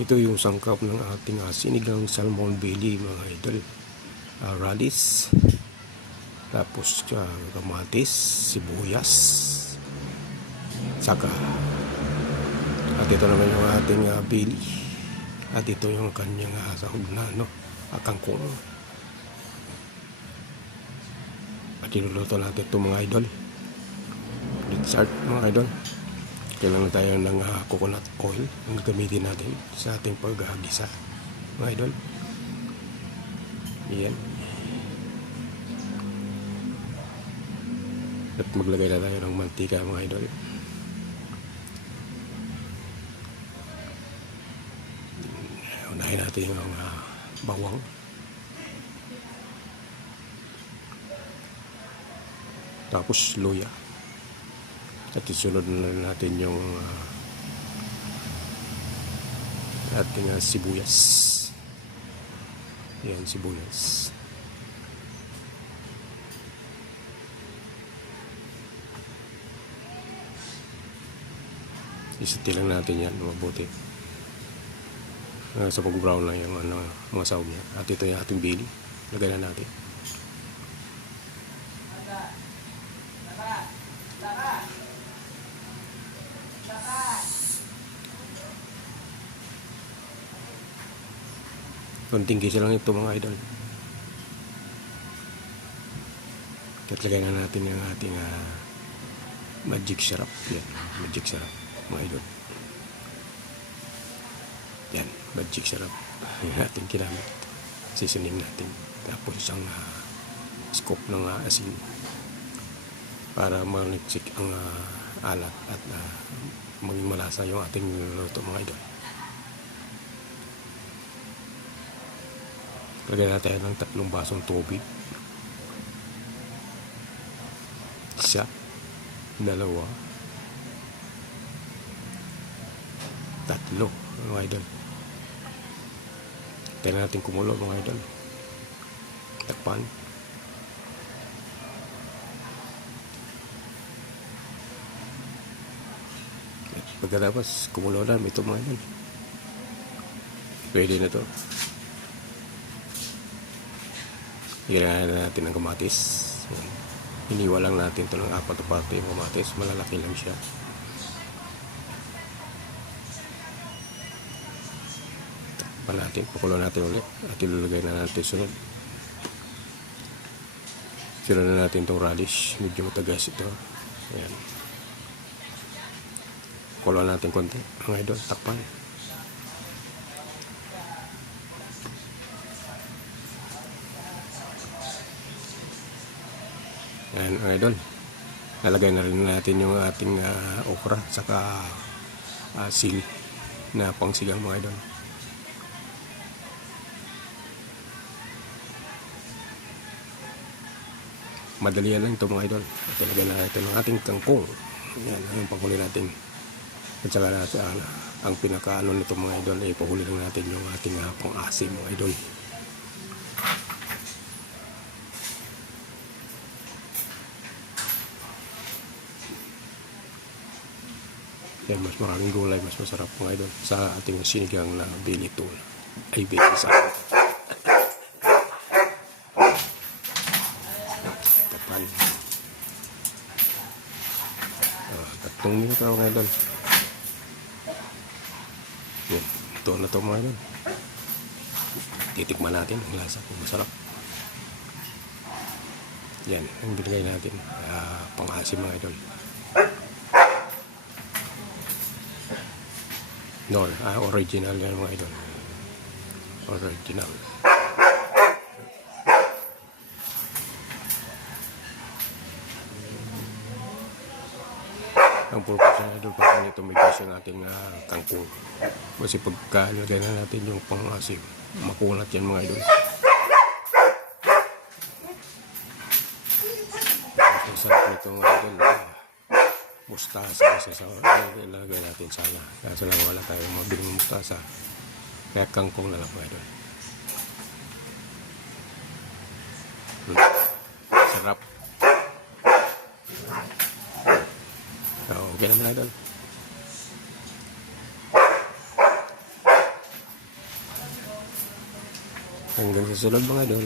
Ito yung sangkap ng ating sinigang salmon belly mga idol. Radish, tapos kamatis, sibuyas, saka at ito naman yung ating belly, at ito yung kanyang sahog na kangkong. At iluluto natin ito mga idol. Dessert mga idol. Kailangan tayo ng coconut oil ang gamitin natin sa ating paghahagisa mga idol. Yan. At maglagay na tayo ng mantika mga idol. Unahin natin yung bawang. Tapos luya. At isunod na natin yung ating sibuyas. Yan, sibuyas. Isati lang natin yan mabuti. Sa pag-brown lang yung mga sahog niya. At ito yung ating bili. Lagay na natin. Konting gisa lang ito mga idol. At lagay na natin yung ating magic syrup. Yan, magic syrup mga idol. Yan, magic syrup. Yung ating kinamit. Seasoning natin. Tapos isang scoop ng asin para manitsik ang alat at maging malasa yung ating luto mga idol. Lagyan natin ng 3 basong tubig. 1, 2, 3 mga idol. Tayo natin kumulo mga idol. Takpan. At pagkatapos kumulo na ito mga idol. Pwede na to. Hirahan na natin ng kamatis. Hiniwa lang natin ito ng 4 na parte yung kamatis. Malalaki lang siya. Takpan natin. Pakulo natin ulit. At ilulagay na natin sunod. Sunod na natin itong radish. Medyo matagas ito. Ayan. Pakulo natin konti. Mga idol, takpan. Ayan mga idol, nalagay na rin natin yung ating okra saka sili na pangsigang mga idol. Madali lang ito mga idol. At ilagay na natin ang ating kangkong. Ayan, yung panghuli natin. At saka ang pinakaano nito mga idol ay panghuli lang natin yung ating pang-asim mga idol. Yan, mas maraming gulay, mas masarap mga idol sa ating sinigang na belly tuna. Ay, belly sa tapan. 3 minuto mga idol. Yan, ito na ito mga idol. Titikman natin ang lasa kung masarap. Yan, ang binigay natin pang-asim mga idol. No, original yan mga idol. Original. Ang purpose na idol para nito may kasi ng ating kangkong. Kasi pagkalagay na natin yung pang-asim, makulat yan mga idol. Mas masarap nito mga idol. Mustasa kasi sa ilagay natin sana. Kaso lang wala tayong mabiling mustasa. Kaya kangkong na lang mga idol. Sarap. Okay naman idol. Hanggang sa sunod mga idol.